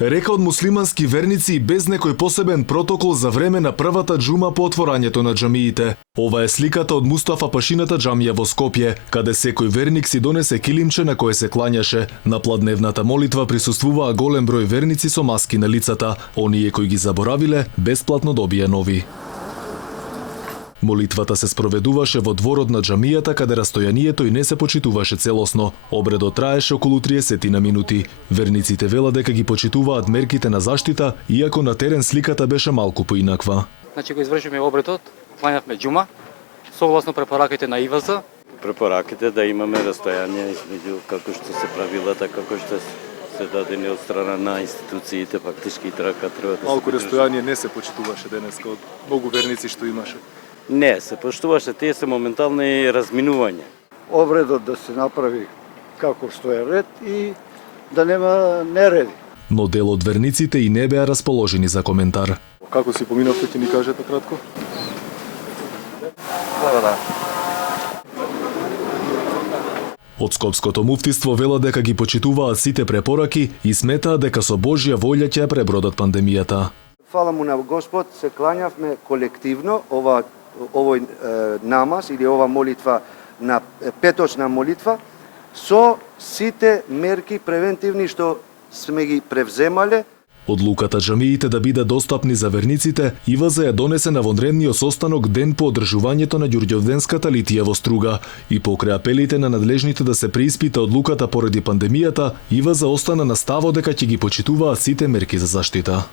Река од муслимански верници и без некој посебен протокол за време на првата џума по отворањето на џамиите. Ова е сликата од Мустафа Пашината џамија во Скопје, каде секој верник си донесе килимче на кое се клањаше. На пладневната молитва присуствуваа голем број верници со маски на лицата. Оние кои ги заборавиле, бесплатно добија нови. Молитвата се спроведуваше во дворот на џамијата, каде растојанието и не се почитуваше целосно. Обредот траеше околу 30 на минути. Верниците велат дека ги почитуваат мерките на заштита, иако на терен сликата беше малку поинаква. Значи го извршиме обредот, клањавме џума, согласно препораките на ИВЗ. Препораките да имаме растојание измеѓу како што се правилата, како што се дадени од страна на институциите, фактички треба да Малку растојание не се почитуваше денеска од многу верници што имаше. Не, се поштуваше, тие се моментални разминувања. Обредот да се направи како што е ред и да нема нереди. Но дел од верниците и не беа расположени за коментар. Како си поминавте, ќе ни кажете кратко? Да. Од Скопското муфтиство велат дека ги почитуваат сите препораки и сметаат дека со Божја волја ќе ја пребродат пандемијата. Фала му на Господ, се клањавме колективно овој намаз или ова молитва на петочна молитва со сите мерки превентивни што сме ги превземале. Одлуката џамиите да бидат достапни за верниците, ИВЗ ја донесе на вонредниот состанок ден по одржувањето на Ѓурѓовденската литија во Струга и покрај апелите на надлежните да се преиспита одлуката поради пандемијата, ИВЗ остана на ставот дека ќе ги почитуваат сите мерки за заштита.